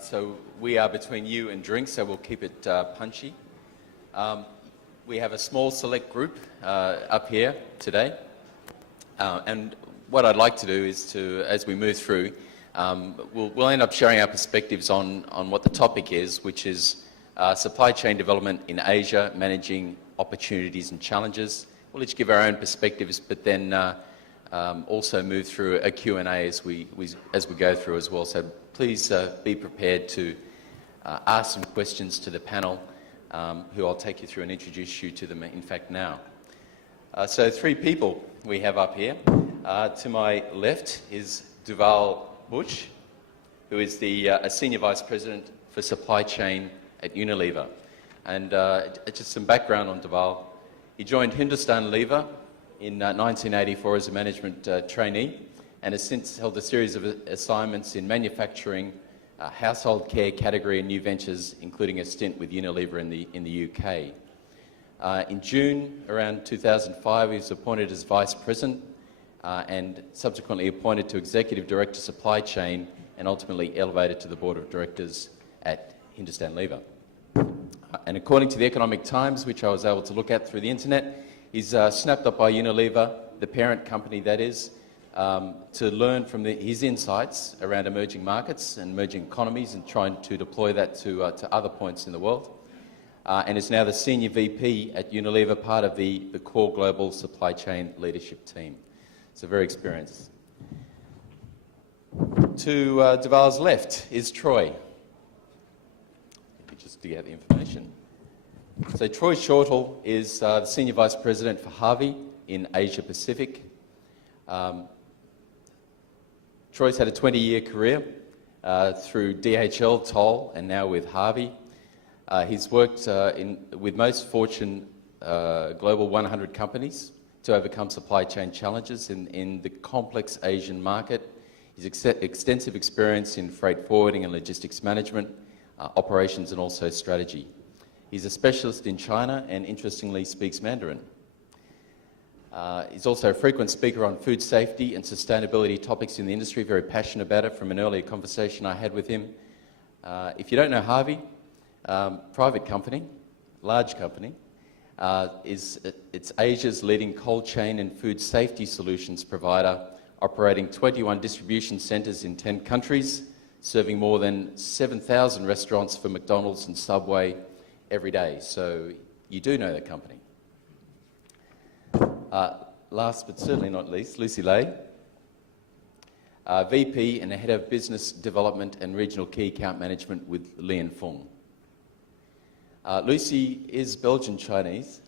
So we are between you and drinks, so we'll keep it punchy. We have a small select group up here today. And what I'd like to do is to, as we move through, we'll end up sharing our perspectives on what the topic is, which is supply chain development in Asia, managing opportunities and challenges. We'll each give our own perspectives, but then also move through a Q&A as we go through as well. So please be prepared to ask some questions to the panel, who I'll take you through and introduce you to them, in fact, now. So three people we have up here. To my left is Duval Bush, who is the Senior Vice President for Supply Chain at Unilever. And just some background on Duval. He joined Hindustan Lever in 1984 as a management trainee and has since held a series of assignments in manufacturing, household care category and new ventures, including a stint with Unilever in the UK. In June around 2005, he was appointed as Vice President and subsequently appointed to Executive Director Supply Chain and ultimately elevated to the Board of Directors at Hindustan Lever. And according to the Economic Times, which I was able to look at through the internet, he's snapped up by Unilever, the parent company that is, to learn from his insights around emerging markets and emerging economies and trying to deploy that to other points in the world. And is now the Senior VP at Unilever, part of the core global supply chain leadership team. So very experienced. To Duval's left is Troy. Just to get the information. So Troy Shortall is the Senior Vice President for Harvey in Asia Pacific. Troy's had a 20-year career through DHL, Toll, and now with Harvey. He's worked with most Fortune Global 100 companies to overcome supply chain challenges in the complex Asian market. He's extensive experience in freight forwarding and logistics management, operations and also strategy. He's a specialist in China and interestingly speaks Mandarin. He's also a frequent speaker on food safety and sustainability topics in the industry, very passionate about it from an earlier conversation I had with him. If you don't know Harvey, private company, large company, it's Asia's leading cold chain and food safety solutions provider, operating 21 distribution centres in 10 countries, serving more than 7,000 restaurants for McDonald's and Subway every day. So you do know that company. Last but certainly not least, Lucy Lay, VP and the Head of Business Development and Regional Key Account Management with Li & Fung. Lucy is Belgian Chinese,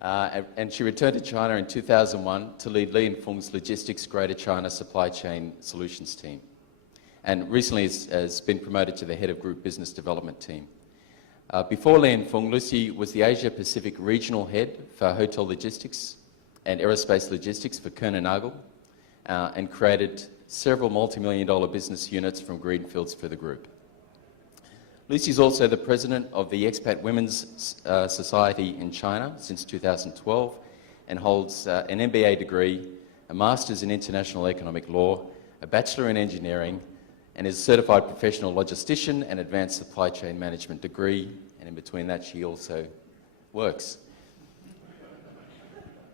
and she returned to China in 2001 to lead Li & Fung's Logistics Greater China Supply Chain Solutions team, and recently has been promoted to the Head of Group Business Development team. Before Li & Fung, Lucy was the Asia Pacific Regional Head for Hotel Logistics and Aerospace Logistics for Kerner Nagel, and created several multi-million-dollar business units from greenfields for the group. Lucy is also the president of the Expat Women's Society in China since 2012 and holds an MBA degree, a Master's in International Economic Law, a Bachelor in Engineering, and is a certified professional logistician and advanced supply chain management degree, and in between that she also works.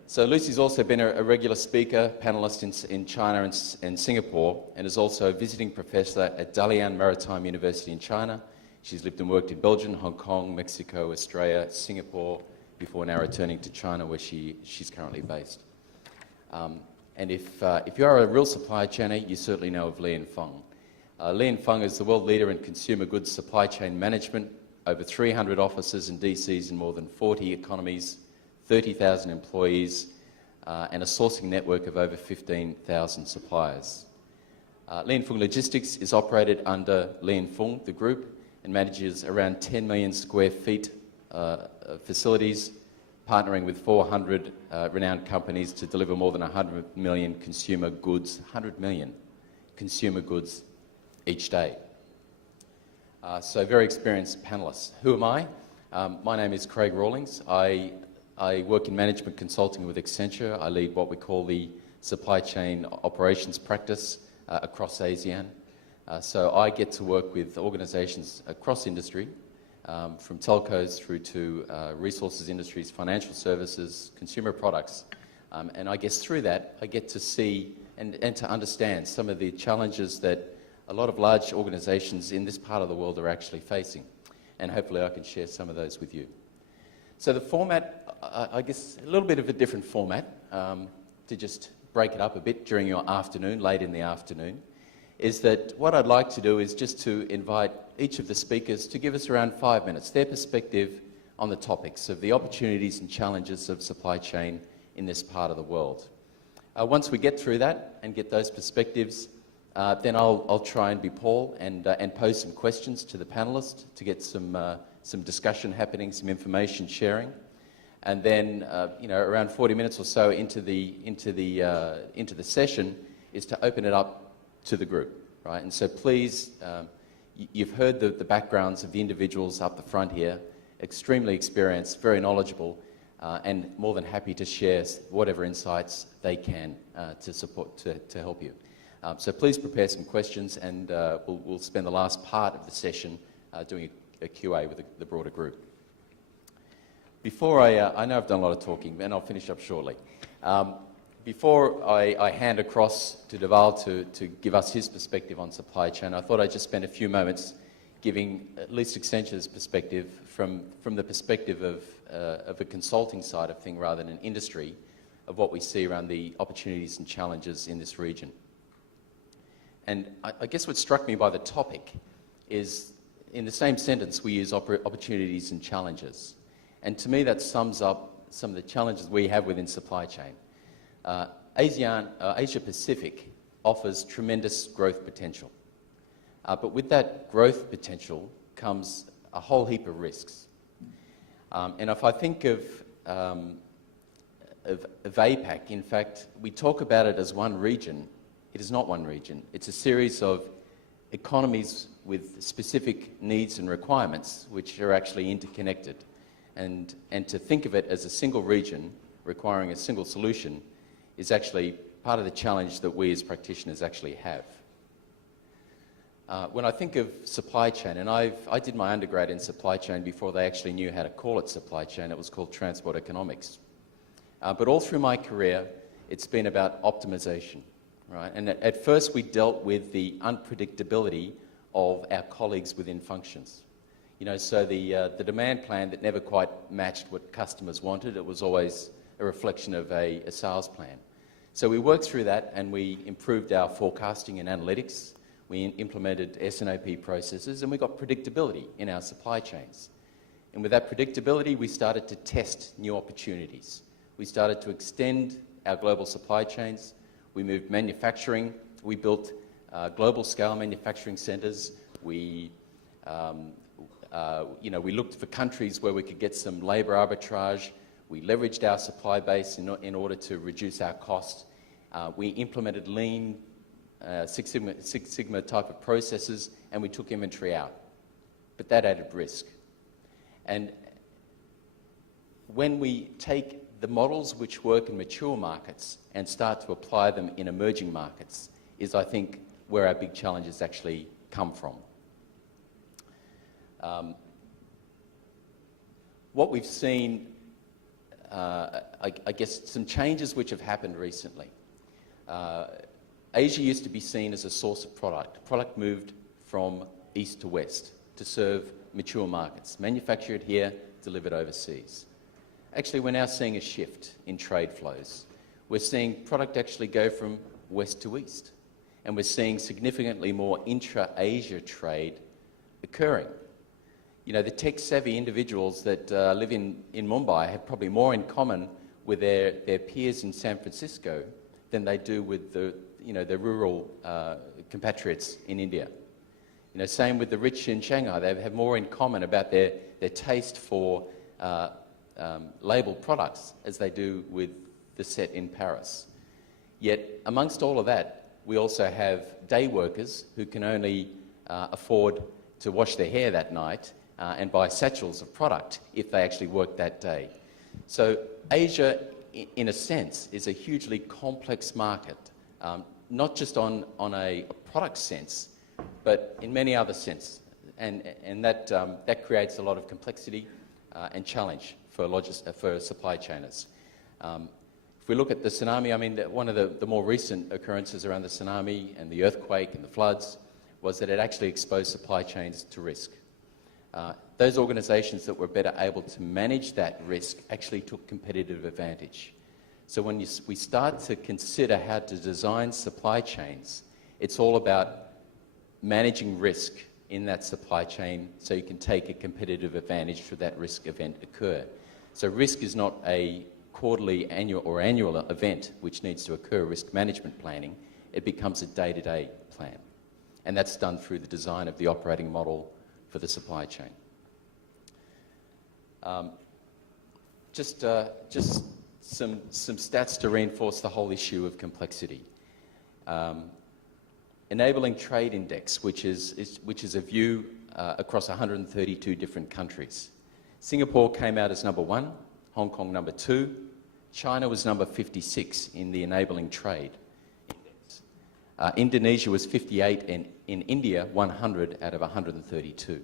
So Lucy's also been a regular speaker, panellist in China and Singapore, and is also a visiting professor at Dalian Maritime University in China. She's lived and worked in Belgium, Hong Kong, Mexico, Australia, Singapore, before now returning to China where she's currently based. And if you are a real supply chainer, you certainly know of Li & Fung. Li & Fung is the world leader in consumer goods supply chain management, over 300 offices and DCs in more than 40 economies, 30,000 employees, and a sourcing network of over 15,000 suppliers. Li & Fung Logistics is operated under Li & Fung, the group, and manages around 10 million square feet facilities, partnering with 400 renowned companies to deliver more than 100 million consumer goods, 100 million consumer goods each day. So very experienced panellists. Who am I? My name is Craig Rawlings. I work in management consulting with Accenture. I lead what we call the supply chain operations practice across ASEAN. So I get to work with organisations across industry, from telcos through to resources industries, financial services, consumer products. And I guess through that, I get to see and to understand some of the challenges that a lot of large organisations in this part of the world are actually facing. And hopefully I can share some of those with you. So the format, I guess a little bit of a different format, to just break it up a bit during your afternoon, late in the afternoon, is that what I'd like to do is just to invite each of the speakers to give us around 5 minutes, their perspective on the topics of the opportunities and challenges of supply chain in this part of the world. Once we get through that and get those perspectives, then I'll try and be Paul and pose some questions to the panellists to get some discussion happening, some information sharing, and then around 40 minutes or so into the session is to open it up to the group, right? And so please, you've heard the backgrounds of the individuals up the front here, extremely experienced, very knowledgeable, and more than happy to share whatever insights they can to help you. So please prepare some questions, and we'll spend the last part of the session doing a QA with the broader group. Before I know I've done a lot of talking, and I'll finish up shortly. Before I hand across to Deval to give us his perspective on supply chain, I thought I'd just spend a few moments giving at least Accenture's perspective from the perspective of a consulting side of thing rather than an industry, of what we see around the opportunities and challenges in this region. And I guess what struck me by the topic is, in the same sentence, we use opportunities and challenges. And to me, that sums up some of the challenges we have within supply chain. Asia Pacific offers tremendous growth potential. But with that growth potential comes a whole heap of risks. And if I think of APAC, in fact, we talk about it as one region. It is not one region. It's a series of economies with specific needs and requirements which are actually interconnected. And to think of it as a single region requiring a single solution is actually part of the challenge that we as practitioners actually have. When I think of supply chain, and I did my undergrad in supply chain before they actually knew how to call it supply chain. It was called transport economics. But all through my career, it's been about optimization, right? And at first we dealt with the unpredictability of our colleagues within functions. So the demand plan that never quite matched what customers wanted, it was always a reflection of a sales plan. So we worked through that, and we improved our forecasting and analytics. We implemented S&OP processes, and we got predictability in our supply chains. And with that predictability, we started to test new opportunities. We started to extend our global supply chains. We moved manufacturing. We built global scale manufacturing centres. We looked for countries where we could get some labour arbitrage. We leveraged our supply base in order to reduce our cost. We implemented lean Six Sigma type of processes, and we took inventory out. But that added risk. And when we take the models which work in mature markets and start to apply them in emerging markets is, I think, where our big challenges actually come from. What we've seen, I guess, some changes which have happened recently. Asia used to be seen as a source of product. Product moved from east to west to serve mature markets, manufactured here, delivered overseas. Actually, we're now seeing a shift in trade flows. We're seeing product actually go from west to east, and we're seeing significantly more intra-Asia trade occurring. The tech-savvy individuals that live in Mumbai have probably more in common with their peers in San Francisco than they do with the rural compatriots in India. Same with the rich in Shanghai. They have more in common about their taste for labelled products as they do with the set in Paris. Yet, amongst all of that, we also have day workers who can only afford to wash their hair that night and buy satchels of product if they actually work that day. So Asia, in a sense, is a hugely complex market, not just on a product sense, but in many other sense. And that creates a lot of complexity and challenge for supply chainers. If we look at the tsunami, I mean, one of the more recent occurrences around the tsunami and the earthquake and the floods was that it actually exposed supply chains to risk. Those organisations that were better able to manage that risk actually took competitive advantage. So when we start to consider how to design supply chains, it's all about managing risk in that supply chain so you can take a competitive advantage should that risk event occur. So risk is not a quarterly annual event which needs to occur, risk management planning. It becomes a day-to-day plan. And that's done through the design of the operating model for the supply chain. Just some stats to reinforce the whole issue of complexity. Enabling Trade Index, which is a view across 132 different countries. Singapore came out as number 1, Hong Kong number 2, China was number 56 in the Enabling Trade Index. Indonesia was 58, and in India, 100 out of 132.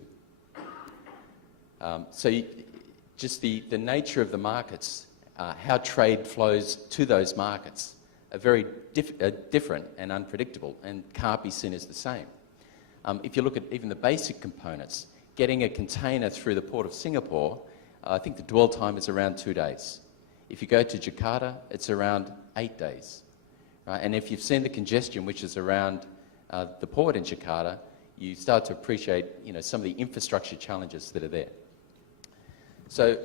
Just the nature of the markets, how trade flows to those markets, are very different and unpredictable and can't be seen as the same. If you look at even the basic components, getting a container through the port of Singapore, I think the dwell time is around 2 days. If you go to Jakarta, it's around 8 days. Right? And if you've seen the congestion which is around the port in Jakarta, you start to appreciate, some of the infrastructure challenges that are there. So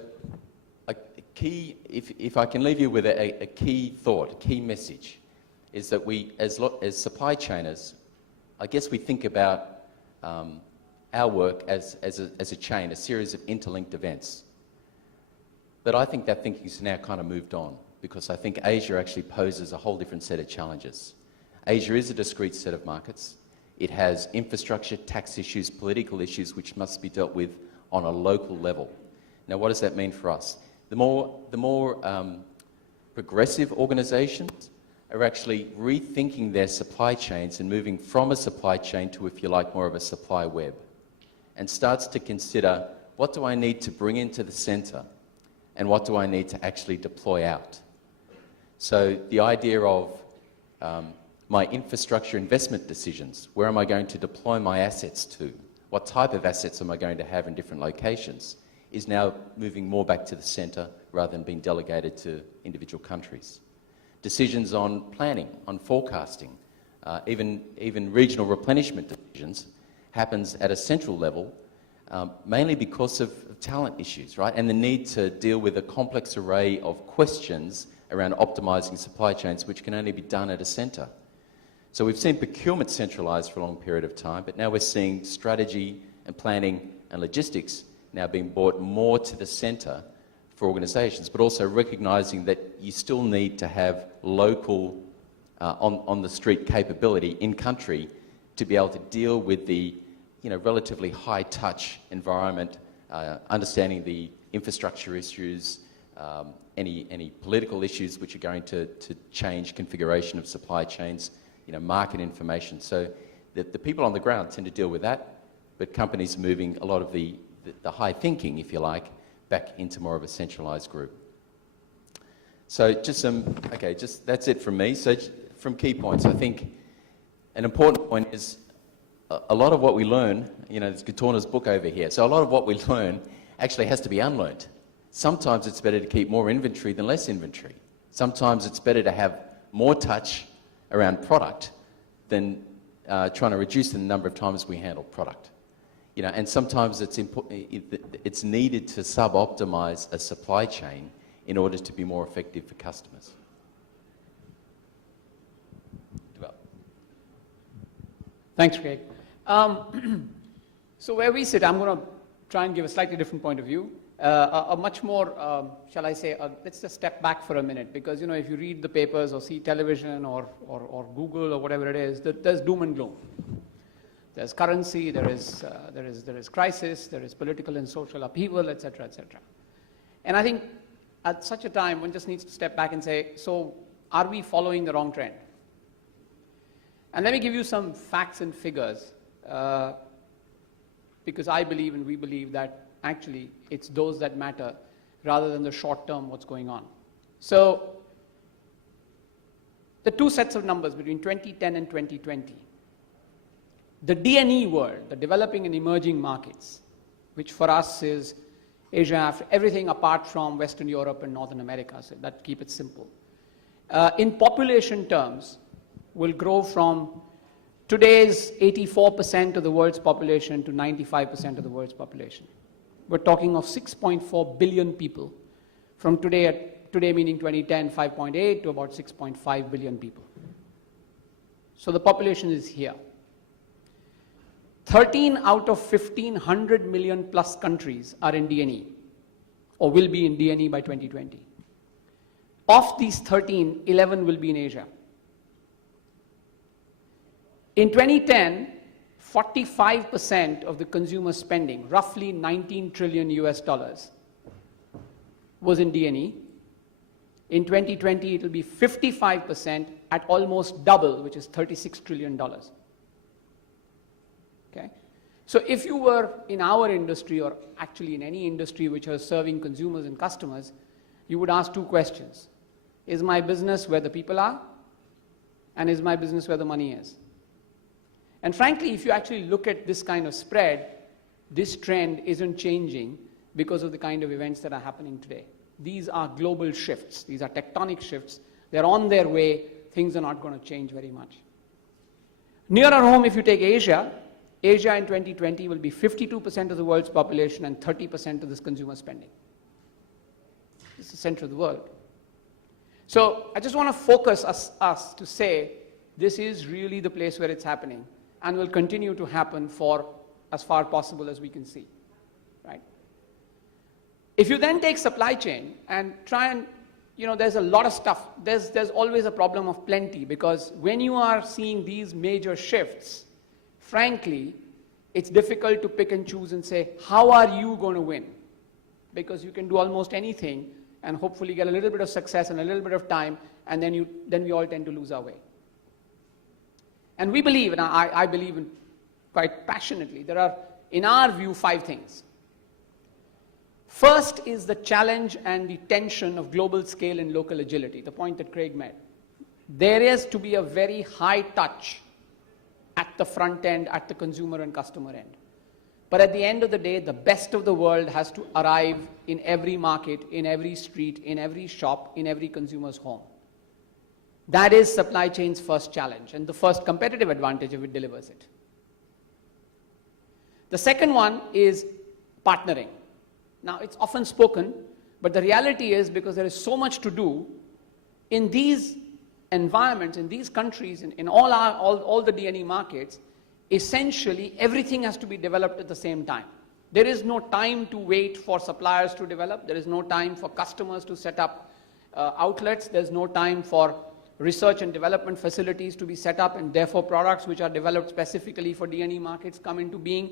a key, if I can leave you with a key thought, a key message, is that we, as supply chainers, I guess we think about our work as a chain, a series of interlinked events. But I think that thinking's now kind of moved on, because I think Asia actually poses a whole different set of challenges. Asia is a discrete set of markets. It has infrastructure, tax issues, political issues which must be dealt with on a local level. Now, what does that mean for us? The more progressive organisations are actually rethinking their supply chains and moving from a supply chain to, if you like, more of a supply web, and starts to consider, what do I need to bring into the centre and what do I need to actually deploy out? So the idea of my infrastructure investment decisions, where am I going to deploy my assets to? What type of assets am I going to have in different locations? Is now moving more back to the centre rather than being delegated to individual countries. Decisions on planning, on forecasting, even regional replenishment decisions happens at a central level, mainly because of talent issues, right? And the need to deal with a complex array of questions around optimising supply chains, which can only be done at a centre. So we've seen procurement centralised for a long period of time, but now we're seeing strategy and planning and logistics now being brought more to the centre for organisations, but also recognising that you still need to have local, on-the-street capability in country to be able to deal with the relatively high-touch environment, understanding the infrastructure issues, any political issues which are going to change configuration of supply chains, market information. So the people on the ground tend to deal with that, but companies are moving a lot of the high thinking, if you like, back into more of a centralised group. So that's it from me. So from key points, I think an important point is a lot of what we learn, there's Gatorna's book over here, so a lot of what we learn actually has to be unlearned. Sometimes it's better to keep more inventory than less inventory. Sometimes it's better to have more touch around product than trying to reduce the number of times we handle product. And sometimes it's needed to sub-optimise a supply chain in order to be more effective for customers. Thanks, Craig. So where we sit, I'm going to try and give a slightly different point of view, a much more, shall I say, let's just step back for a minute, because if you read the papers or see television or Google or whatever it is, there's doom and gloom. There's currency, there is crisis, there is political and social upheaval, etc., etc. And I think at such a time, one just needs to step back and say, so are we following the wrong trend? And let me give you some facts and figures because I believe and we believe that actually it's those that matter rather than the short term what's going on. So the two sets of numbers between 2010 and 2020. The D&E world, the developing and emerging markets, which for us is Asia, Africa, everything apart from Western Europe and Northern America, so that keep it simple. In population terms, will grow from today's 84% of the world's population to 95% of the world's population. We're talking of 6.4 billion people from today meaning 2010, 5.8 to about 6.5 billion people. So the population is here. 13 out of 1,500 million plus countries are in D&E, or will be in D&E by 2020. Of these 13, 11 will be in Asia. In 2010, 45% of the consumer spending, roughly 19 trillion US dollars, was in D&E. In 2020, it will be 55% at almost double, which is $36 trillion. Okay? So if you were in our industry, or actually in any industry which are serving consumers and customers, you would ask two questions. Is my business where the people are? And is my business where the money is? And frankly, if you actually look at this kind of spread, this trend isn't changing because of the kind of events that are happening today. These are global shifts. These are tectonic shifts. They're on their way. Things are not going to change very much. Nearer home, if you take Asia, Asia in 2020 will be 52% of the world's population and 30% of this consumer spending. It's the center of the world. So I just want to focus us to say this is really the place where it's happening and will continue to happen for as far possible as we can see. Right? If you then take supply chain and try and, there's a lot of stuff. There's always a problem of plenty, because when you are seeing these major shifts, frankly, it's difficult to pick and choose and say, how are you going to win? Because you can do almost anything and hopefully get a little bit of success and a little bit of time, and then we all tend to lose our way. And we believe, and I believe in quite passionately, there are, in our view, 5 things. First is the challenge and the tension of global scale and local agility, the point that Craig made. There is to be a very high touch at the front end, at the consumer and customer end. But at the end of the day, the best of the world has to arrive in every market, in every street, in every shop, in every consumer's home. That is supply chain's first challenge and the first competitive advantage if it delivers it. The second one is partnering. Now, it's often spoken, but the reality is, because there is so much to do in these environments, in these countries, in all the D&E markets, essentially everything has to be developed at the same time. There is no time to wait for suppliers to develop. There is no time for customers to set up outlets. There's no time for research and development facilities to be set up, and therefore products which are developed specifically for D&E markets come into being.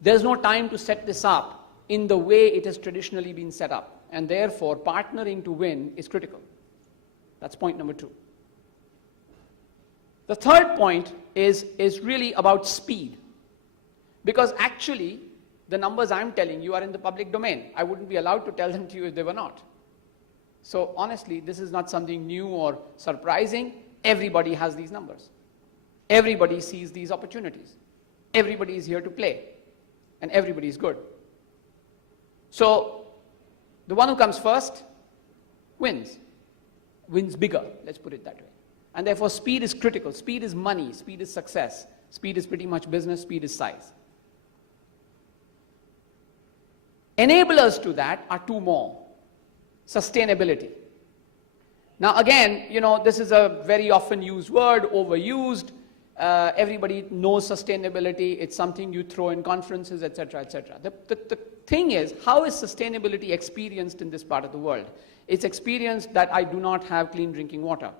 There's no time to set this up in the way it has traditionally been set up, and therefore partnering to win is critical. That's point number 2. The third point is really about speed, because actually the numbers I'm telling you are in the public domain. I wouldn't be allowed to tell them to you if they were not. So honestly, this is not something new or surprising. Everybody has these numbers. Everybody sees these opportunities. Everybody is here to play, and everybody is good. So the one who comes first wins bigger, let's put it that way. And therefore speed is critical. Speed is money, speed is success, speed is pretty much business, speed is size. Enablers to that are 2 more. Sustainability. Now again, this is a very often used word, overused. Everybody knows sustainability. It's something you throw in conferences, etc., etc. The thing is, how is sustainability experienced in this part of the world? It's experienced that I do not have clean drinking water.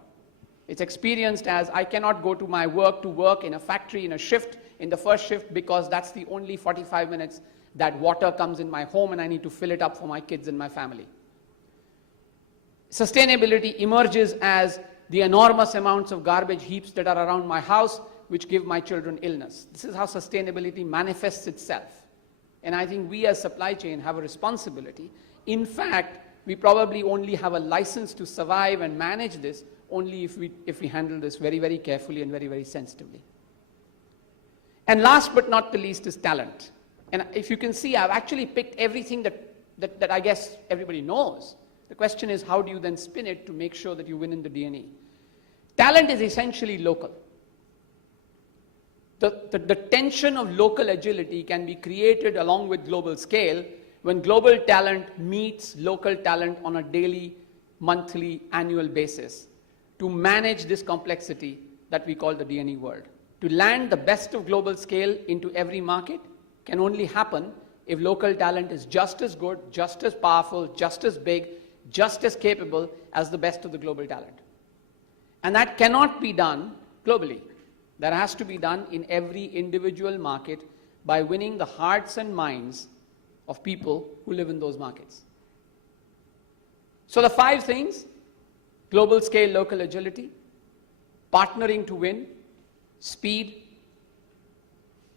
It's experienced as I cannot go to my work to work in a factory in a shift, in the first shift, because that's the only 45 minutes that water comes in my home and I need to fill it up for my kids and my family. Sustainability emerges as the enormous amounts of garbage heaps that are around my house. which give my children illness. This is how sustainability manifests itself. And I think we as supply chain have a responsibility. In fact, we probably only have a license to survive and manage this only if we handle this very, very carefully and very, very sensitively. And last but not the least is talent. And if you can see, I've actually picked everything that I guess everybody knows. The question is, how do you then spin it to make sure that you win in the D&E? Talent is essentially local. The tension of local agility can be created along with global scale when global talent meets local talent on a daily, monthly, annual basis to manage this complexity that we call the D&E world. To land the best of global scale into every market can only happen if local talent is just as good, just as powerful, just as big, just as capable as the best of the global talent. And that cannot be done globally. That has to be done in every individual market by winning the hearts and minds of people who live in those markets. So the 5 things: global scale, local agility, partnering to win, speed,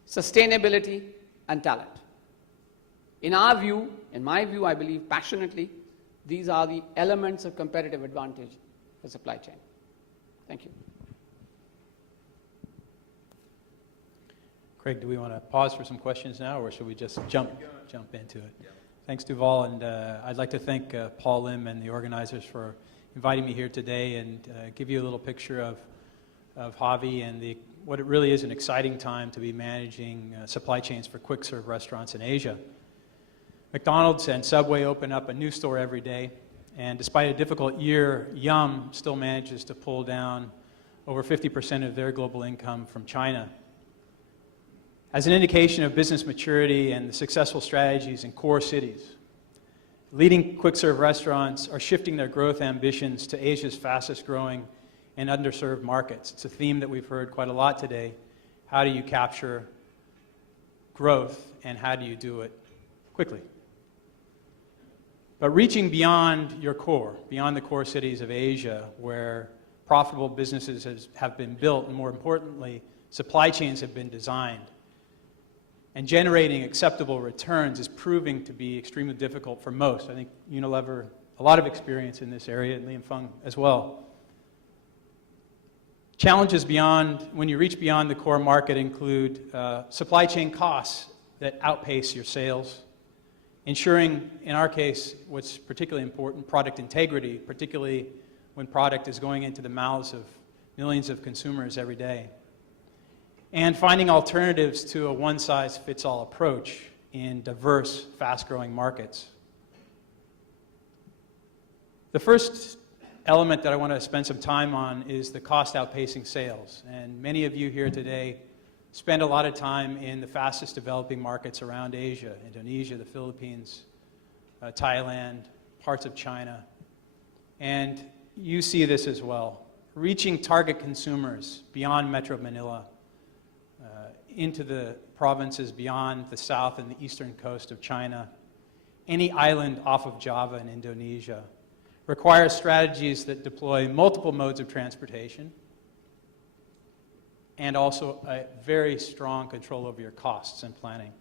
sustainability, and talent. In our view, in my view, I believe passionately, these are the elements of competitive advantage for supply chain. Thank you. Craig, do we want to pause for some questions now, or should we just jump into it? Yeah. Thanks, Duval, and I'd like to thank Paul Lim and the organizers for inviting me here today and give you a little picture of Javi and what it really is an exciting time to be managing supply chains for quick-serve restaurants in Asia. McDonald's and Subway open up a new store every day, and despite a difficult year, Yum still manages to pull down over 50% of their global income from China. As an indication of business maturity and the successful strategies in core cities, leading quick-serve restaurants are shifting their growth ambitions to Asia's fastest-growing and underserved markets. It's a theme that we've heard quite a lot today. How do you capture growth, and how do you do it quickly? But reaching beyond your core, beyond the core cities of Asia, where profitable businesses have been built, and more importantly, supply chains have been designed, and generating acceptable returns is proving to be extremely difficult for most. I think Unilever, a lot of experience in this area, and Liam Fung as well. Challenges when you reach beyond the core market include supply chain costs that outpace your sales, ensuring, in our case, what's particularly important, product integrity, particularly when product is going into the mouths of millions of consumers every day, and finding alternatives to a one-size-fits-all approach in diverse, fast-growing markets. The first element that I want to spend some time on is the cost outpacing sales. And many of you here today spend a lot of time in the fastest developing markets around Asia: Indonesia, the Philippines, Thailand, parts of China. And you see this as well. Reaching target consumers beyond Metro Manila, into the provinces beyond the south and the eastern coast of China, any island off of Java in Indonesia, requires strategies that deploy multiple modes of transportation and also a very strong control over your costs and planning.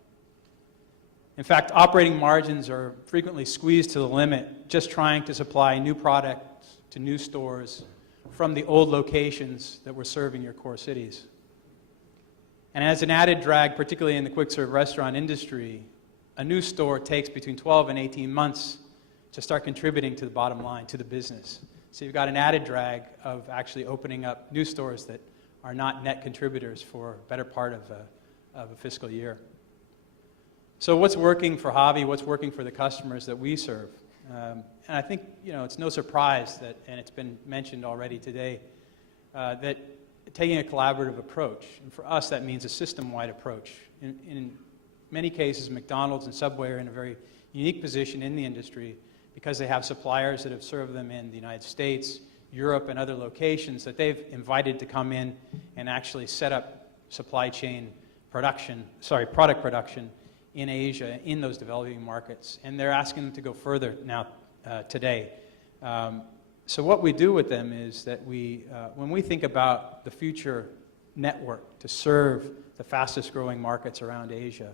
In fact, operating margins are frequently squeezed to the limit just trying to supply new products to new stores from the old locations that were serving your core cities. And as an added drag, particularly in the quick-serve restaurant industry, a new store takes between 12 and 18 months to start contributing to the bottom line, to the business. So you've got an added drag of actually opening up new stores that are not net contributors for a better part of a fiscal year. So what's working for Javi, what's working for the customers that we serve? And I think it's no surprise that, and it's been mentioned already today, that taking a collaborative approach. And for us, that means a system-wide approach. In many cases, McDonald's and Subway are in a very unique position in the industry because they have suppliers that have served them in the United States, Europe, and other locations that they've invited to come in and actually set up supply chain product production in Asia, in those developing markets. And they're asking them to go further now today. So what we do with them is that when we think about the future network to serve the fastest growing markets around Asia,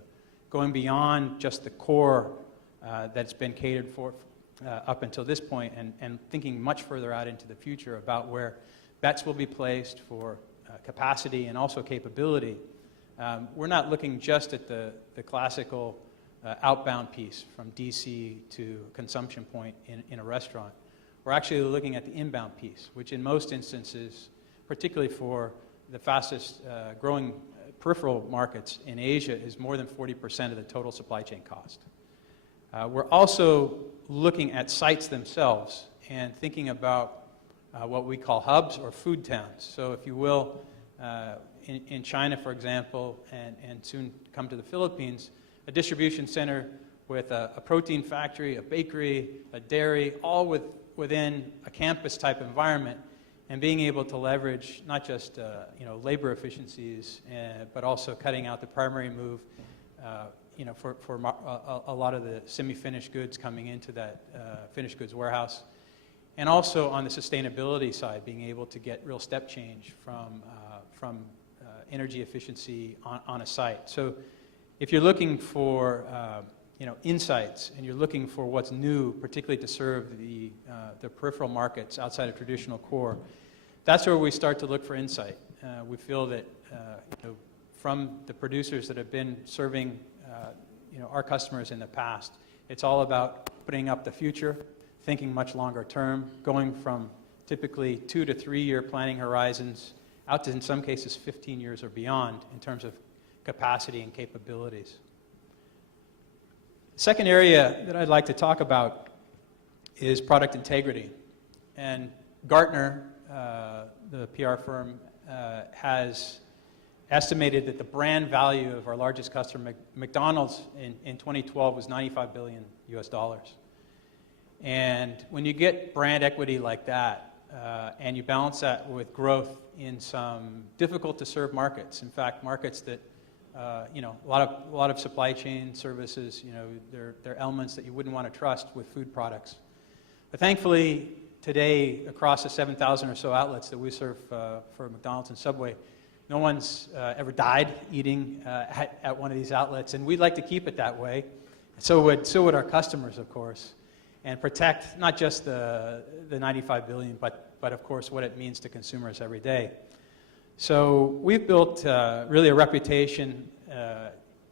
going beyond just the core that's been catered for up until this point, and thinking much further out into the future about where bets will be placed for capacity and also capability. We're not looking just at the classical outbound piece from DC to consumption point in a restaurant. We're actually looking at the inbound piece, which in most instances, particularly for the fastest growing peripheral markets in Asia, is more than 40% of the total supply chain cost. We're also looking at sites themselves and thinking about what we call hubs or food towns. So if you will, in China, for example, and soon come to the Philippines, a distribution center with a protein factory, a bakery, a dairy, all within a campus type environment, and being able to leverage not just labor efficiencies, but also cutting out the primary move for a lot of the semi-finished goods coming into that finished goods warehouse. And also on the sustainability side, being able to get real step change from energy efficiency on a site. So if you're looking for insights, and you're looking for what's new, particularly to serve the peripheral markets outside of traditional core, that's where we start to look for insight. We feel that from the producers that have been serving our customers in the past, it's all about putting up the future, thinking much longer term, going from typically 2 to 3 year planning horizons out to, in some cases, 15 years or beyond in terms of capacity and capabilities. The second area that I'd like to talk about is product integrity. And Gartner, the PR firm, has estimated that the brand value of our largest customer, McDonald's, in 2012 was $95 billion US. And when you get brand equity like that, and you balance that with growth in some difficult to serve markets, in fact, markets that a lot of supply chain services, they're elements that you wouldn't want to trust with food products. But thankfully, today, across the 7,000 or so outlets that we serve for McDonald's and Subway, no one's ever died eating at one of these outlets, and we'd like to keep it that way. So would our customers, of course, and protect not just the 95 billion, but of course what it means to consumers every day. So we've built really a reputation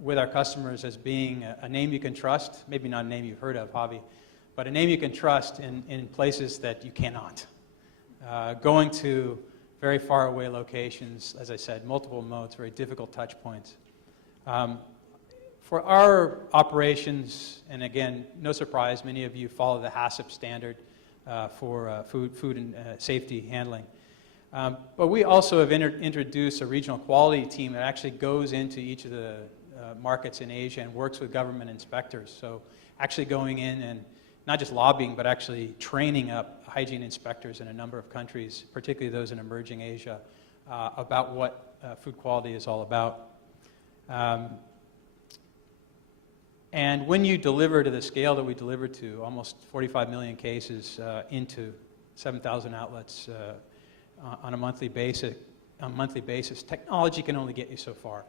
with our customers as being a name you can trust, maybe not a name you've heard of, Javi, but a name you can trust in places that you cannot. Going to very far away locations, as I said, multiple modes, very difficult touch points. For our operations, and again, no surprise, many of you follow the HACCP standard for food and safety handling. But we also have introduced a regional quality team that actually goes into each of the markets in Asia and works with government inspectors. So actually going in and not just lobbying, but actually training up hygiene inspectors in a number of countries, particularly those in emerging Asia, about what food quality is all about. And when you deliver to the scale that we deliver to, almost 45 million cases into 7,000 outlets on a monthly basis, technology can only get you so far.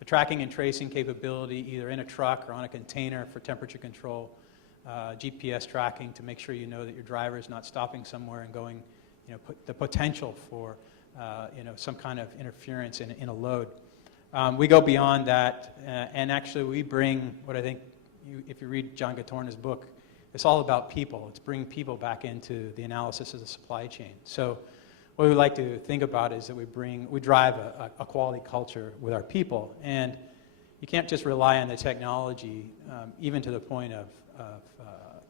The tracking and tracing capability, either in a truck or on a container for temperature control, GPS tracking to make sure you know that your driver is not stopping somewhere and going, the potential for, some kind of interference in a load. We go beyond that, and actually we bring what I think, if you read John Gatorna's book, it's all about people. It's bringing people back into the analysis of the supply chain. So what we like to think about is that we drive a quality culture with our people, and you can't just rely on the technology, even to the point of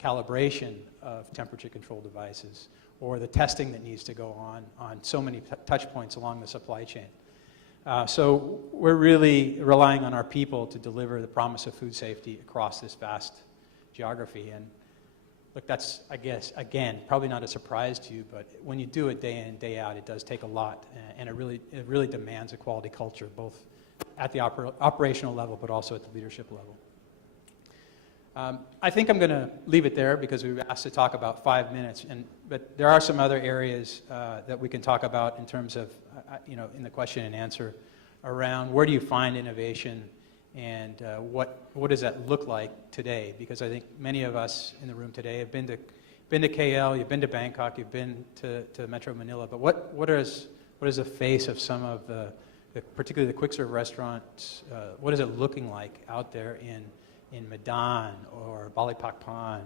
calibration of temperature control devices or the testing that needs to go on so many touch points along the supply chain. So we're really relying on our people to deliver the promise of food safety across this vast geography. And look, that's, I guess, again, probably not a surprise to you, but when you do it day in and day out, it does take a lot, and it really demands a quality culture, both at the operational level, but also at the leadership level. I think I'm going to leave it there because we were asked to talk about 5 minutes. But there are some other areas that we can talk about in terms of, in the question and answer around where do you find innovation and what does that look like today? Because I think many of us in the room today have been to KL, you've been to Bangkok, you've been to Metro Manila. But what is the face of some of the particularly the quick serve restaurants? What is it looking like out there in Medan or Balikpapan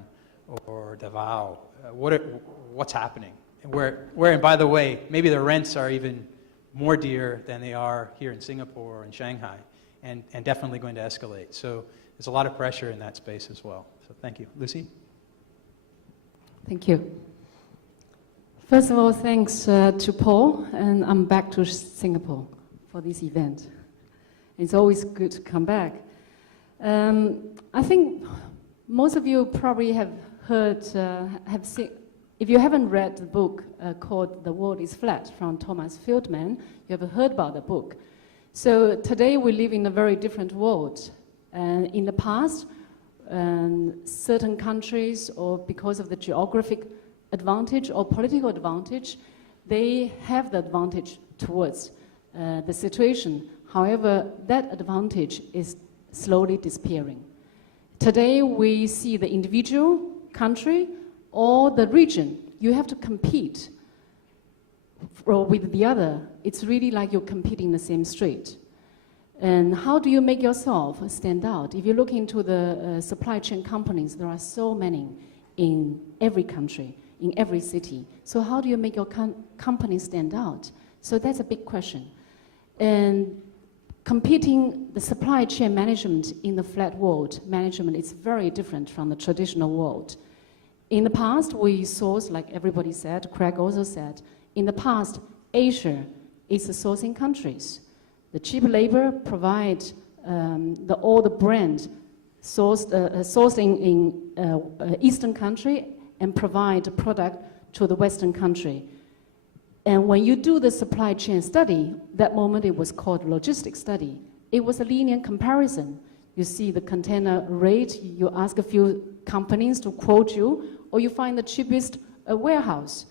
or Davao? What's happening? And where, and by the way, maybe the rents are even more dear than they are here in Singapore or in Shanghai, and definitely going to escalate. So there's a lot of pressure in that space as well. So thank you. Lucy? Thank you. First of all, thanks to Paul, and I'm back to Singapore for this event. It's always good to come back. I think most of you probably have heard, have seen, if you haven't read the book called The World is Flat from Thomas Fieldman, you have heard about the book. So today we live in a very different world. And in the past, certain countries, or because of the geographic advantage or political advantage, they have the advantage towards the situation. However, that advantage is slowly disappearing. Today, we see the individual country or the region. You have to compete with the other. It's really like you're competing in the same street. And how do you make yourself stand out? If you look into the supply chain companies, there are so many in every country, in every city. So how do you make your company stand out? So that's a big question. And competing the supply chain management in the flat world management is very different from the traditional world. In the past, we source, like everybody said, Craig also said, in the past, Asia is the sourcing countries. The cheap labor provide all the brand sourced in Eastern country and provide the product to the Western country. And when you do the supply chain study, that moment it was called logistics study. It was a linear comparison. You see the container rate, you ask a few companies to quote you, or you find the cheapest warehouse.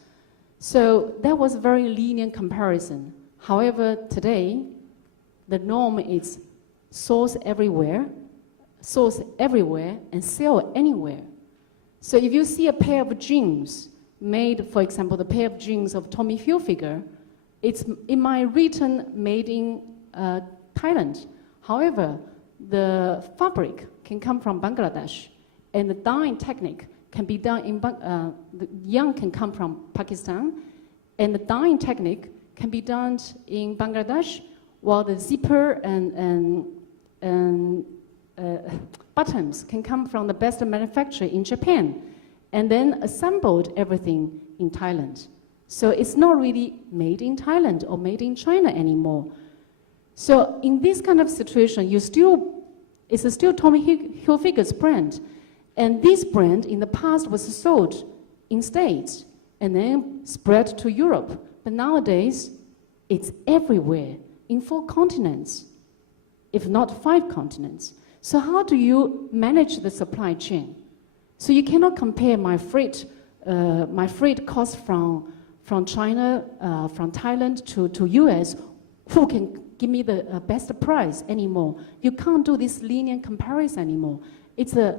So that was a very linear comparison. However, today, the norm is source everywhere, and sell anywhere. So if you see a pair of jeans made, for example, the pair of jeans of Tommy Hilfiger, it's in my written made in Thailand. However, the fabric can come from Bangladesh, and the dyeing technique can be done in the yarn can come from Pakistan, and the dyeing technique can be done in Bangladesh, while the zipper and buttons can come from the best manufacturer in Japan, and then assembled everything in Thailand. So it's not really made in Thailand or made in China anymore. So in this kind of situation, it's still Tommy Hilfiger's brand. And this brand in the past was sold in States and then spread to Europe. But nowadays, it's everywhere, in 4 continents, if not 5 continents. So how do you manage the supply chain? So you cannot compare my freight cost from China, from Thailand to US, who can give me the best price anymore. You can't do this linear comparison anymore. It's a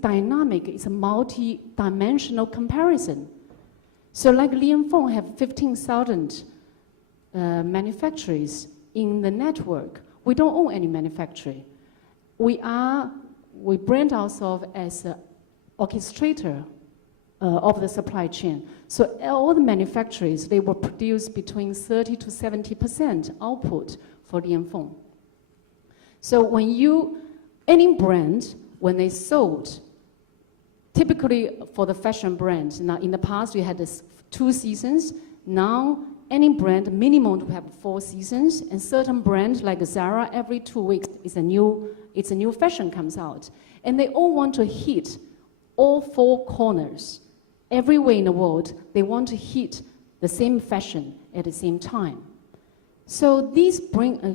dynamic, it's a multi-dimensional comparison. So like Lian Feng have 15,000 manufacturers in the network. We don't own any manufacturer. We brand ourselves as an orchestrator of the supply chain. So all the manufacturers, they will produce between 30 to 70% output for Lian Feng. So any brand, when they sold, typically for the fashion brand, now in the past we had 2 seasons, now any brand minimum to have 4 seasons, and certain brands like Zara, every 2 weeks it's a new fashion comes out. And they all want to hit all 4 corners. Everywhere in the world, they want to hit the same fashion at the same time. So these bring a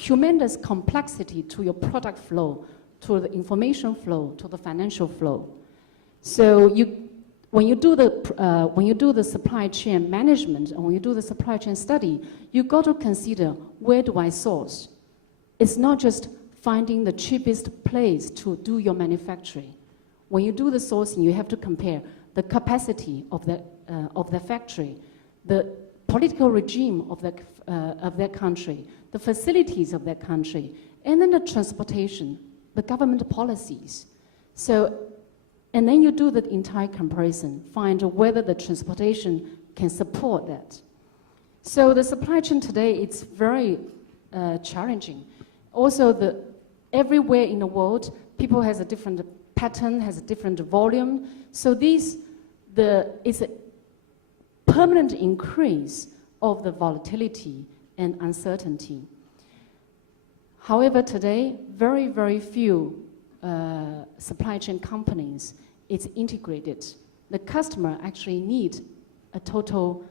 tremendous complexity to your product flow, to the information flow, to the financial flow. So when you do the supply chain management and when you do the supply chain study, you got to consider, where do I source? It's not just finding the cheapest place to do your manufacturing. When you do the sourcing, you have to compare the capacity of the factory, the political regime of that country, the facilities of that country, and then the transportation, the government policies. So, and then you do the entire comparison, find whether the transportation can support that. So the supply chain today, it's very challenging. Also, everywhere in the world, people has a different pattern, has a different volume. So it's a permanent increase of the volatility and uncertainty. However, today, very, very few supply chain companies, it's integrated. The customer actually need a total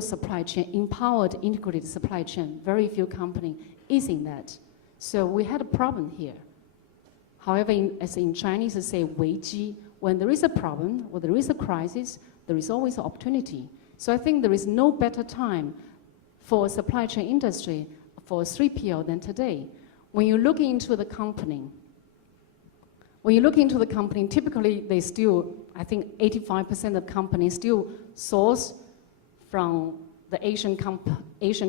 supply chain, empowered, integrated supply chain. Very few company is in that. So we had a problem here. However, as in Chinese, they say 危机. When there is a problem, or there is a crisis, there is always an opportunity. So I think there is no better time for a supply chain industry, for a 3PL than today. When you look into the company, typically they still, I think 85% of companies still source from the Asian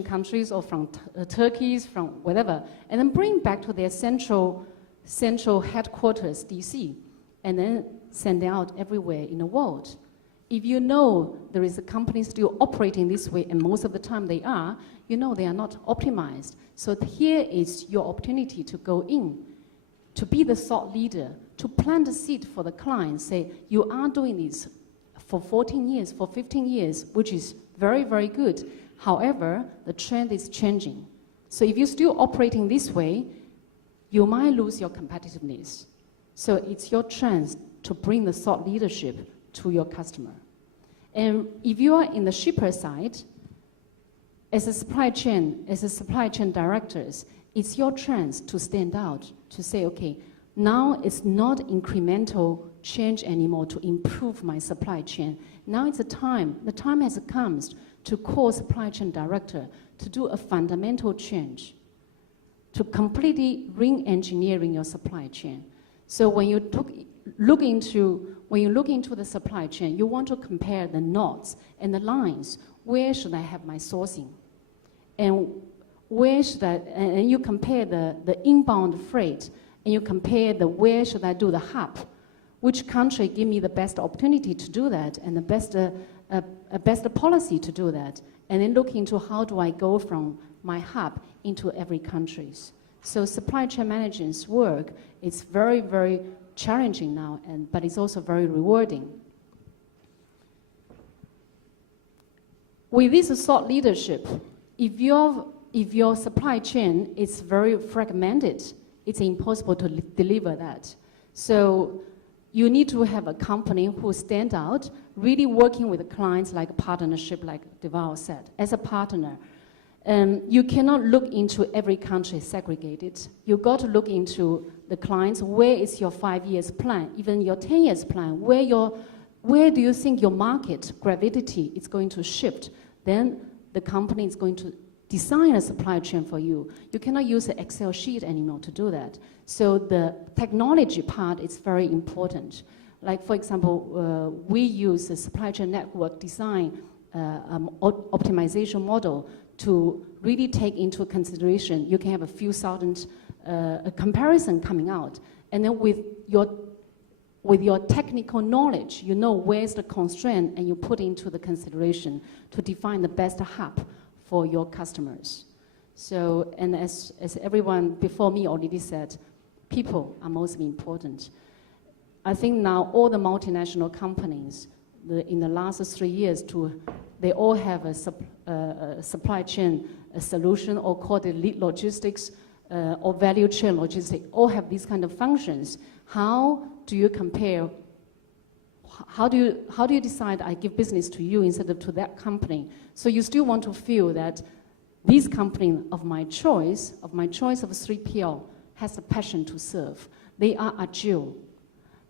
countries or from Turkey, from whatever, and then bring back to their central headquarters, DC, and then send it out everywhere in the world. If you know there is a company still operating this way, and most of the time they are, you know they are not optimized. So here is your opportunity to go in, to be the thought leader, to plant the seed for the client, say, you are doing this for 14 years, for 15 years, which is very, very good. However, the trend is changing. So if you're still operating this way, you might lose your competitiveness. So it's your chance to bring the thought leadership to your customer. And if you are in the shipper side, as a supply chain directors, it's your chance to stand out, to say, okay, now it's not incremental change anymore to improve my supply chain. Now it's the time has come to call supply chain director to do a fundamental change, to completely re-engineering your supply chain. So when you look into the supply chain, you want to compare the knots and the lines. Where should I have my sourcing? And where should and you compare the inbound freight, and you compare where should I do the hub? Which country give me the best opportunity to do that, and the best policy to do that? And then look into how do I go from my hub into every country. So supply chain management's work is very, very challenging now, but it's also very rewarding. With this thought leadership, if your supply chain is very fragmented, it's impossible to deliver that. So you need to have a company who stand out, really working with the clients like a partnership, like Deval said, as a partner. You cannot look into every country segregated. You got to look into the clients. Where is your 5 years plan, even your 10 years plan? Where do you think your market gravity is going to shift? Then the company is going to design a supply chain for you. You cannot use an Excel sheet anymore to do that. So the technology part is very important. Like, for example, we use a supply chain network design optimization model to really take into consideration. You can have a few thousand comparison coming out, and then with your technical knowledge, you know where's the constraint, and you put into the consideration to define the best hub for your customers. So, and as everyone before me already said, people are mostly important. I think now all the multinational companies, in the last 3 years, they all have a supply chain solution, or called it lead logistics, or value chain logistics, all have these kind of functions. How do you compare? How do you decide I give business to you instead of to that company? So you still want to feel that this company of my choice of 3PL has the passion to serve. They are agile.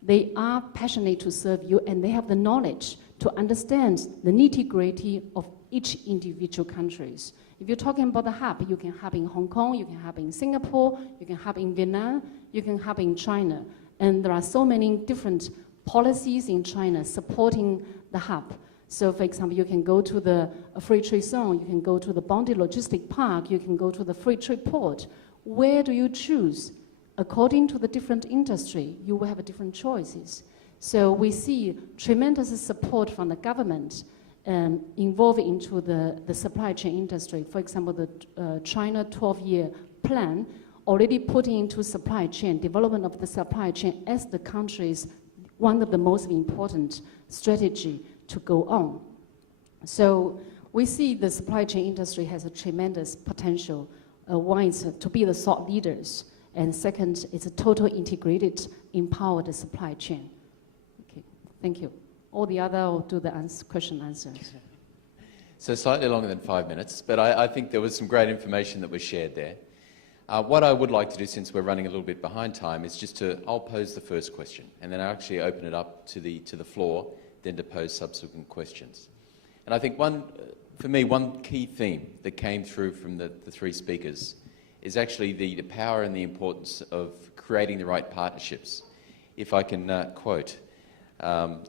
They are passionate to serve you, and they have the knowledge to understand the nitty-gritty of each individual countries. If you're talking about the hub, you can have in Hong Kong, you can have in Singapore, you can have in Vietnam, you can have in China. And there are so many different policies in China supporting the hub. So for example, you can go to the free trade zone, you can go to the bonded logistic park, you can go to the free trade port. Where do you choose? According to the different industry, you will have different choices. So we see tremendous support from the government involved into the supply chain industry. For example, the China 12-year plan already put into supply chain, development of the supply chain as the country's one of the most important strategy to go on. So we see the supply chain industry has a tremendous potential. One is to be the thought leaders, and second, it's a total integrated, empowered supply chain. Okay, thank you. All the other, I'll do the question answers. So slightly longer than 5 minutes, but I think there was some great information that was shared there. What I would like to do, since we're running a little bit behind time, is just I'll pose the first question, and then I'll actually open it up to the floor, then to pose subsequent questions. And I think for me, one key theme that came through from the three speakers is actually the power and the importance of creating the right partnerships. If I can quote,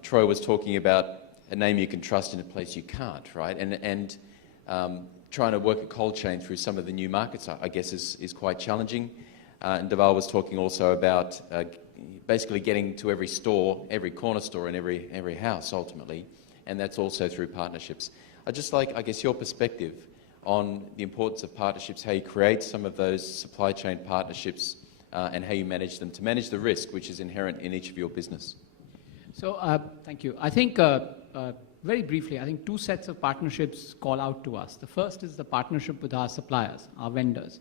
Troy was talking about a name you can trust in a place you can't, right? And trying to work a cold chain through some of the new markets, I guess, is quite challenging. And Deval was talking also about basically getting to every store, every corner store, and every house ultimately, and that's also through partnerships. I'd just like, I guess, your perspective on the importance of partnerships, how you create some of those supply chain partnerships, and how you manage them to manage the risk which is inherent in each of your business. So, thank you. I think, very briefly, I think two sets of partnerships call out to us. The first is the partnership with our suppliers, our vendors.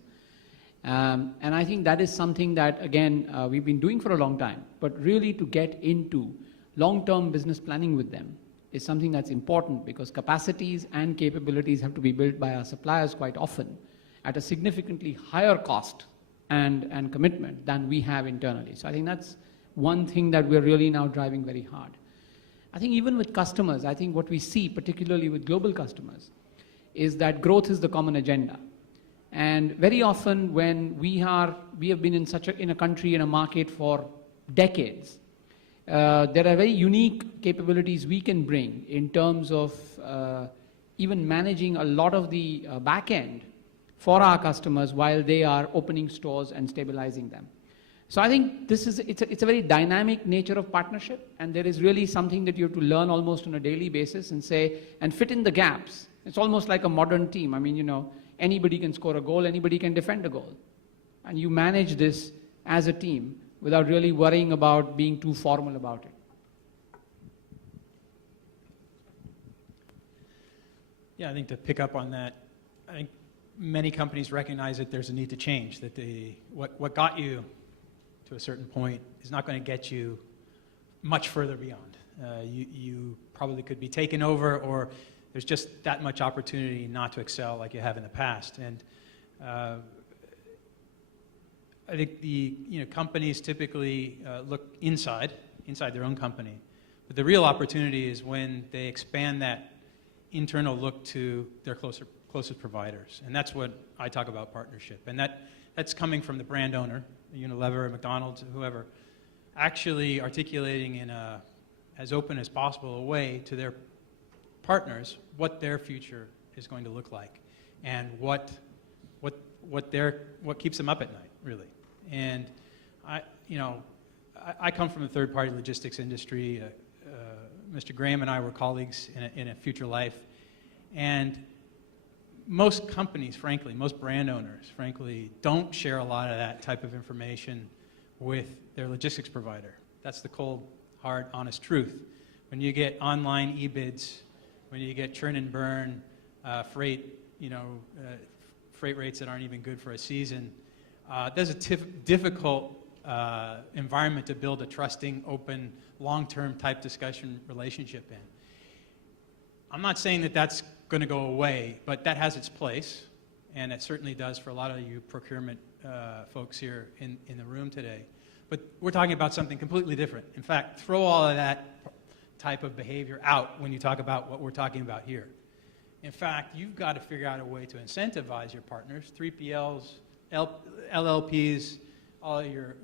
And I think that is something that, again, we've been doing for a long time, but really to get into long-term business planning with them is something that's important, because capacities and capabilities have to be built by our suppliers quite often at a significantly higher cost and commitment than we have internally. So I think that's one thing that we're really now driving very hard. I think even with customers, I think what we see, particularly with global customers, is that growth is the common agenda. And very often when we have been in a country, in a market for decades, there are very unique capabilities we can bring in terms of even managing a lot of the back end for our customers while they are opening stores and stabilizing them. So I think it's a very dynamic nature of partnership, and there is really something that you have to learn almost on a daily basis and fit in the gaps. It's almost like a modern team. I mean, anybody can score a goal, anybody can defend a goal. And you manage this as a team without really worrying about being too formal about it. Yeah, I think to pick up on that, I think many companies recognize that there's a need to change, that what got you to a certain point is not going to get you much further beyond. You probably could be taken over, or there's just that much opportunity not to excel like you have in the past. And I think companies typically look inside their own company. But the real opportunity is when they expand that internal look to their closest providers. And that's what I talk about partnership. And that's coming from the brand owner, Unilever, McDonald's, whoever, actually articulating in as open as possible a way to their partners what their future is going to look like, and what keeps them up at night, really. And I come from the third-party logistics industry. Mr. Graham and I were colleagues in a future life, and most companies, frankly, most brand owners, frankly, don't share a lot of that type of information with their logistics provider. That's the cold, hard, honest truth. When you get online e-bids, when you get churn and burn, freight rates that aren't even good for a season, there's a difficult environment to build a trusting, open, long-term type discussion relationship in. I'm not saying that that's going to go away, but that has its place, and it certainly does for a lot of you procurement folks here in the room today. But we're talking about something completely different. In fact, throw all of that type of behavior out when you talk about what we're talking about here. In fact, you've got to figure out a way to incentivize your partners, 3PLs, LLPs, all your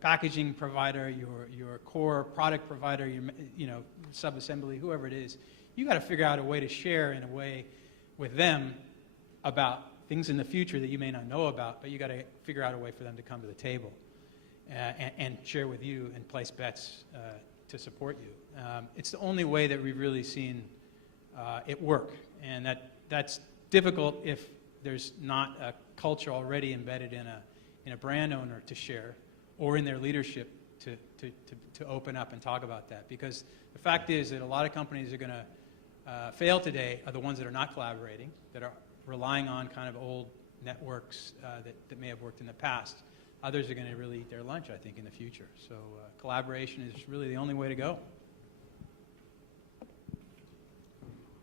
packaging provider, your core product provider, your sub-assembly, whoever it is. You've got to figure out a way to share in a way with them about things in the future that you may not know about, but you got to figure out a way for them to come to the table and share with you and place bets to support you. It's the only way that we've really seen it work, and that's difficult if there's not a culture already embedded in a brand owner to share, or in their leadership to open up and talk about that. Because the fact is that a lot of companies are going to fail today are the ones that are not collaborating, that are relying on kind of old networks that may have worked in the past. Others are going to really eat their lunch, I think, in the future. So collaboration is really the only way to go.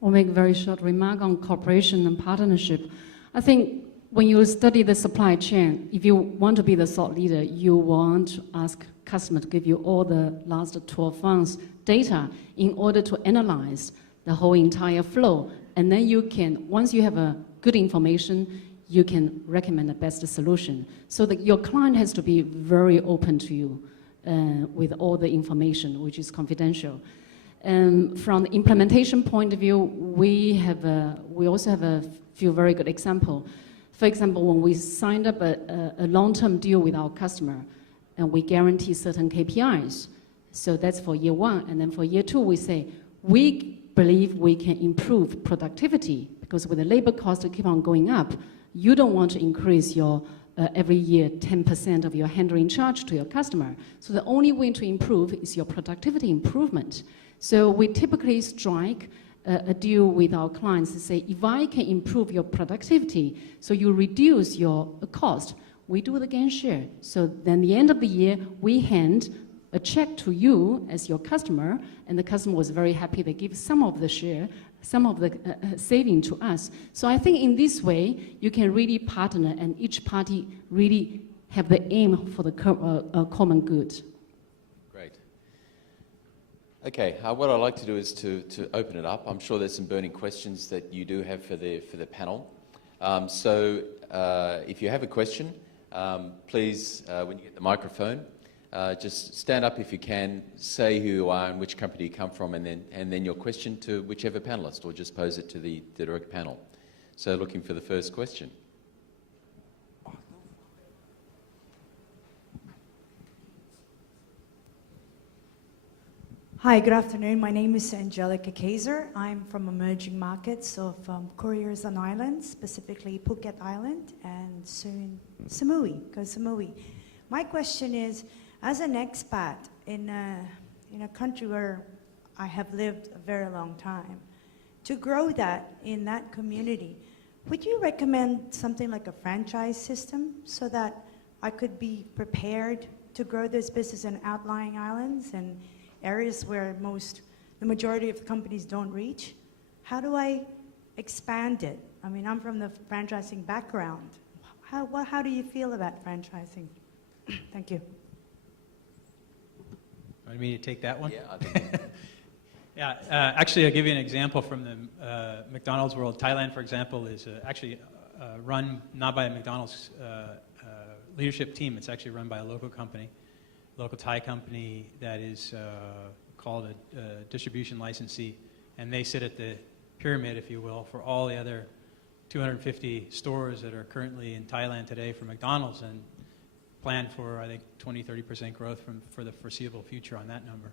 I'll make a very short remark on cooperation and partnership. I think when you study the supply chain, if you want to be the thought leader, you want to ask customer to give you all the last 12 months data in order to analyze the whole entire flow. And then you can, once you have a good information, you can recommend the best solution. So that your client has to be very open to you with all the information, which is confidential. From the implementation point of view, we also have a few very good examples. For example, when we signed up a long-term deal with our customer, and we guarantee certain KPIs, so that's for year one, and then for year two, we say, we believe we can improve productivity, because with the labor cost keep on going up, you don't want to increase your every year 10% of your handling charge to your customer. So the only way to improve is your productivity improvement. So we typically strike a deal with our clients to say, if I can improve your productivity, so you reduce your cost, we do the gain share. So then the end of the year, we hand a check to you as your customer, and the customer was very happy. They give some of the share, some of the saving to us. So I think in this way, you can really partner, and each party really have the aim for the common good. Great. Okay, what I'd like to do is to open it up. I'm sure there's some burning questions that you do have for the panel. So if you have a question, please, when you get the microphone, just stand up if you can, say who you are and which company you come from, and then your question to whichever panelist, or just pose it to the direct panel. So looking for the first question. Hi, good afternoon. My name is Angelica Kaiser. I'm from emerging markets of Couriers and Islands, specifically Phuket Island and soon Samui, Koh Samui. My question is, as an expat in a country where I have lived a very long time, to grow that in that community, would you recommend something like a franchise system so that I could be prepared to grow this business in outlying islands and areas where the majority of the companies don't reach? How do I expand it? I mean, I'm from the franchising background. How do you feel about franchising? Thank you. Want me to take that one? Yeah, I think. Yeah, actually, I'll give you an example from the McDonald's world. Thailand, for example, is actually run not by a McDonald's leadership team. It's actually run by a local company, local Thai company that is called a distribution licensee, and they sit at the pyramid, if you will, for all the other 250 stores that are currently in Thailand today for McDonald's, and plan for, I think, 20-30% growth for the foreseeable future on that number.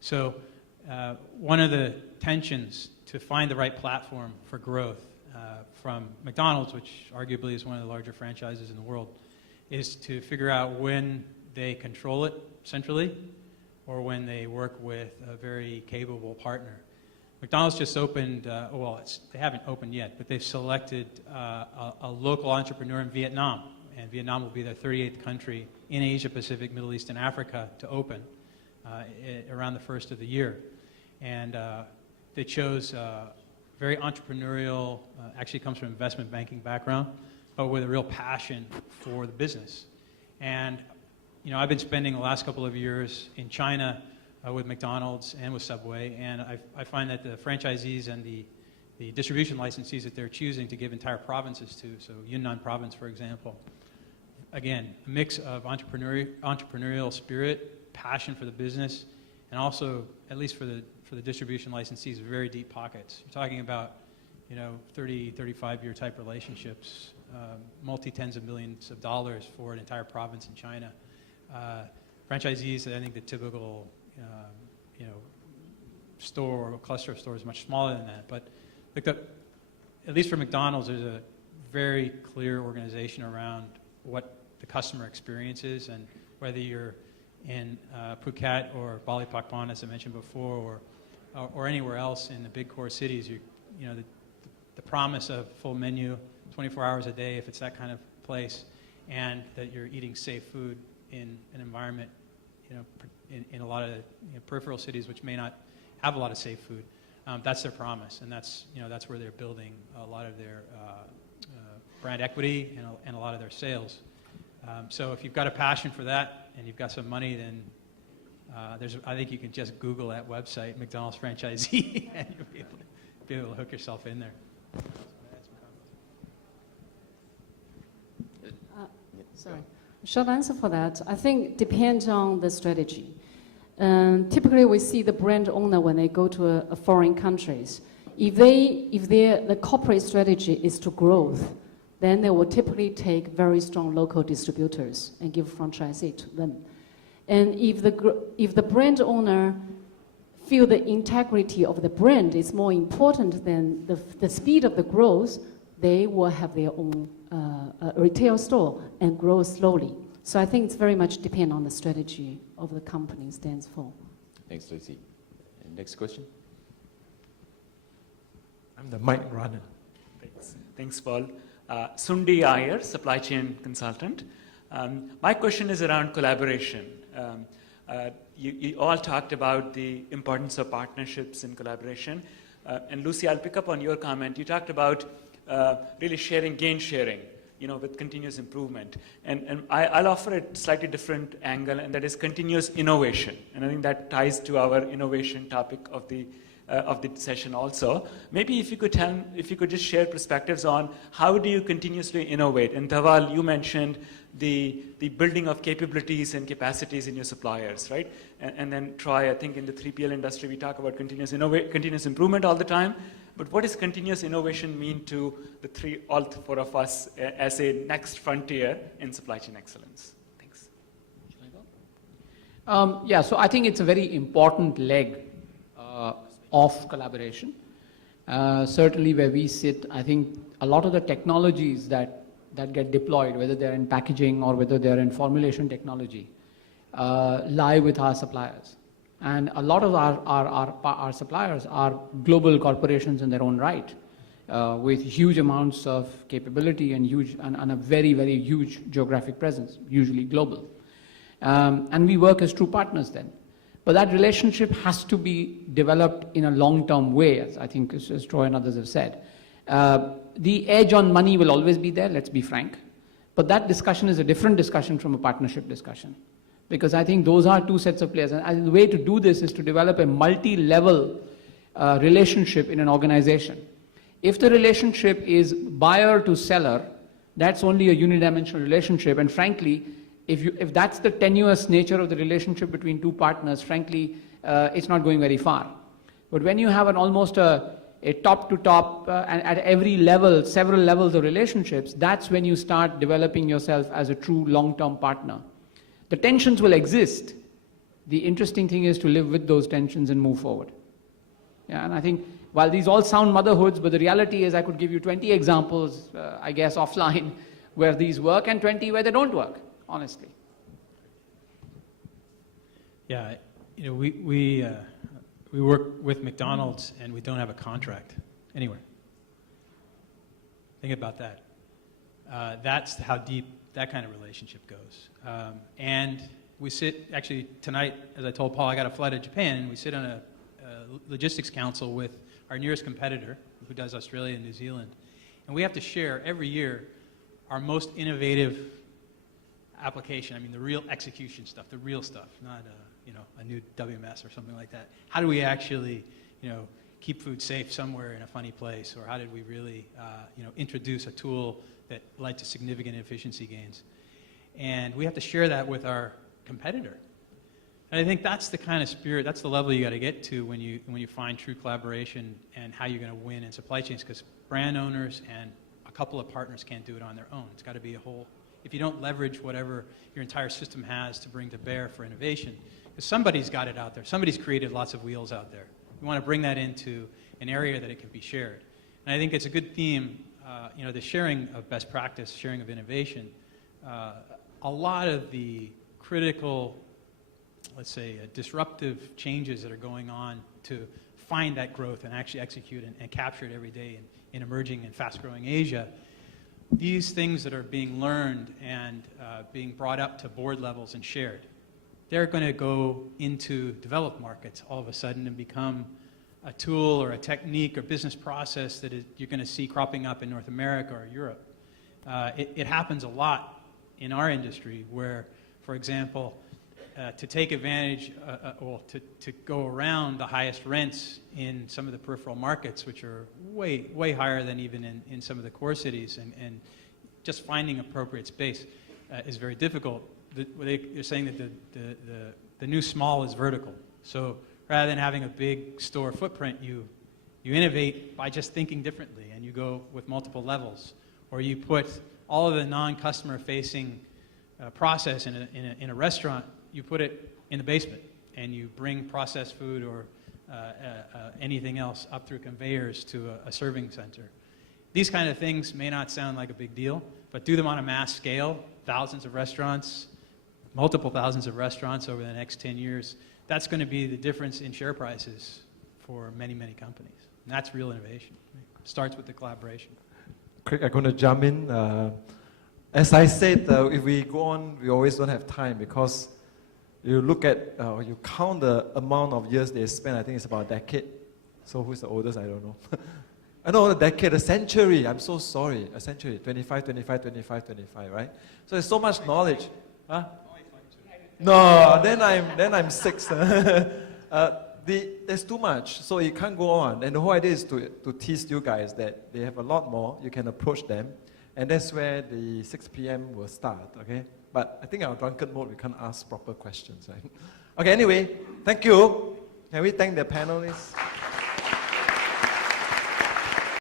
So one of the tensions to find the right platform for growth from McDonald's, which arguably is one of the larger franchises in the world, is to figure out when they control it centrally or when they work with a very capable partner. McDonald's just opened, they haven't opened yet, but they've selected a local entrepreneur in Vietnam, and Vietnam will be their 38th country in Asia, Pacific, Middle East, and Africa to open around the first of the year. And they chose very entrepreneurial, actually comes from investment banking background, but with a real passion for the business. And I've been spending the last couple of years in China with McDonald's and with Subway, and I find that the franchisees and the distribution licensees that they're choosing to give entire provinces to, so Yunnan province, for example, again, a mix of entrepreneurial spirit, passion for the business, and also, at least for the distribution licensees, very deep pockets. You're talking about 30, 35-year type relationships, multi-tens of millions of dollars for an entire province in China. Franchisees, I think the typical store or cluster of stores is much smaller than that. But at least for McDonald's, there's a very clear organization around what the customer experience is, and whether you're in Phuket or Bali Pakpan, as I mentioned before, or anywhere else in the big core cities, the promise of full menu, 24 hours a day, if it's that kind of place, and that you're eating safe food in an environment, in a lot of peripheral cities which may not have a lot of safe food. That's their promise, and that's where they're building a lot of their brand equity and a lot of their sales. So if you've got a passion for that and you've got some money, then I think you can just Google that website, McDonald's franchisee, and you'll be able to hook yourself in there. Sorry. Short answer for that. I think depends on the strategy. Typically, we see the brand owner when they go to a foreign countries. If the corporate strategy is to growth, then they will typically take very strong local distributors and give franchisee to them. And if the brand owner feel the integrity of the brand is more important than the speed of the growth, they will have their own retail store and grow slowly. So I think it's very much depend on the strategy of the company stands for. Thanks, Lucy. And next question. I'm the mic runner. Thanks, Paul. Sundi Iyer, supply chain consultant. My question is around collaboration. You all talked about the importance of partnerships and collaboration. And Lucy, I'll pick up on your comment. You talked about really gain sharing, with continuous improvement. And I'll offer a slightly different angle, and that is continuous innovation. And I think that ties to our innovation topic of the session also. Maybe if you could just share perspectives on how do you continuously innovate. And Dhaval, you mentioned the building of capabilities and capacities in your suppliers, right? And then Troy, I think in the 3PL industry, we talk about continuous improvement all the time. But what does continuous innovation mean to all four of us as a next frontier in supply chain excellence? Thanks. Should I go? Yeah, so I think it's a very important leg of collaboration. Certainly where we sit, I think a lot of the technologies that get deployed, whether they're in packaging or whether they're in formulation technology, lie with our suppliers. And a lot of our suppliers are global corporations in their own right, with huge amounts of capability and a very, very huge geographic presence, usually global. And we work as true partners then. But that relationship has to be developed in a long-term way, as I think as Troy and others have said. The edge on money will always be there, let's be frank. But that discussion is a different discussion from a partnership discussion. Because I think those are two sets of players. And the way to do this is to develop a multi-level relationship in an organization. If the relationship is buyer to seller, that's only a unidimensional relationship. And frankly, if that's the tenuous nature of the relationship between two partners, frankly, it's not going very far. But when you have almost a top-to-top, and at every level, several levels of relationships, that's when you start developing yourself as a true long-term partner. The tensions will exist. The interesting thing is to live with those tensions and move forward. Yeah, and I think while these all sound motherhoods, but the reality is I could give you 20 examples, I guess, offline, where these work and 20 where they don't work, honestly. Yeah, we work with McDonald's and we don't have a contract anywhere. Think about that. That's how deep that kind of relationship goes. And we sit, actually tonight, as I told Paul, I got a flight to Japan, and we sit on a logistics council with our nearest competitor, who does Australia and New Zealand. And we have to share every year our most innovative application, I mean the real execution stuff, the real stuff, not a new WMS or something like that. How do we actually keep food safe somewhere in a funny place, or how did we really introduce a tool that led to significant efficiency gains? And we have to share that with our competitor. And I think that's the kind of spirit, that's the level you got to get to when you find true collaboration and how you're going to win in supply chains, because brand owners and a couple of partners can't do it on their own. It's got to be a whole. If you don't leverage whatever your entire system has to bring to bear for innovation, because somebody's got it out there, somebody's created lots of wheels out there. We want to bring that into an area that it can be shared. And I think it's a good theme, the sharing of best practice, sharing of innovation. A lot of the critical, let's say, disruptive changes that are going on to find that growth and actually execute and capture it every day in emerging and fast-growing Asia, these things that are being learned and being brought up to board levels and shared, they're going to go into developed markets all of a sudden and become a tool or a technique or business process that you're going to see cropping up in North America or Europe. It happens a lot in our industry where, for example, to take advantage, to go around the highest rents in some of the peripheral markets, which are way higher than even in some of the core cities, and just finding appropriate space is very difficult. They're saying that the new small is vertical. So rather than having a big store footprint, you innovate by just thinking differently, and you go with multiple levels, or you put all of the non-customer facing process in a restaurant. You put it in the basement, and you bring processed food or anything else up through conveyors to a serving center. These kind of things may not sound like a big deal, but do them on a mass scale, thousands of restaurants, multiple thousands of restaurants over the next 10 years. That's going to be the difference in share prices for many, many companies. And that's real innovation. It starts with the collaboration. Craig, I'm going to jump in. As I said, if we go on, we always don't have time, because you look at, you count the amount of years they spend, I think it's about a decade. So who's the oldest? I don't know. I know, a decade, a century. I'm so sorry. A century, 25, right? So there's so much knowledge. Huh? No, then I'm 6. There's too much, so you can't go on. And the whole idea is to tease you guys that they have a lot more. You can approach them, and that's where the 6 p.m. will start, okay? But I think our drunken mode, we can't ask proper questions, right? Okay, anyway, thank you. Can we thank the panelists?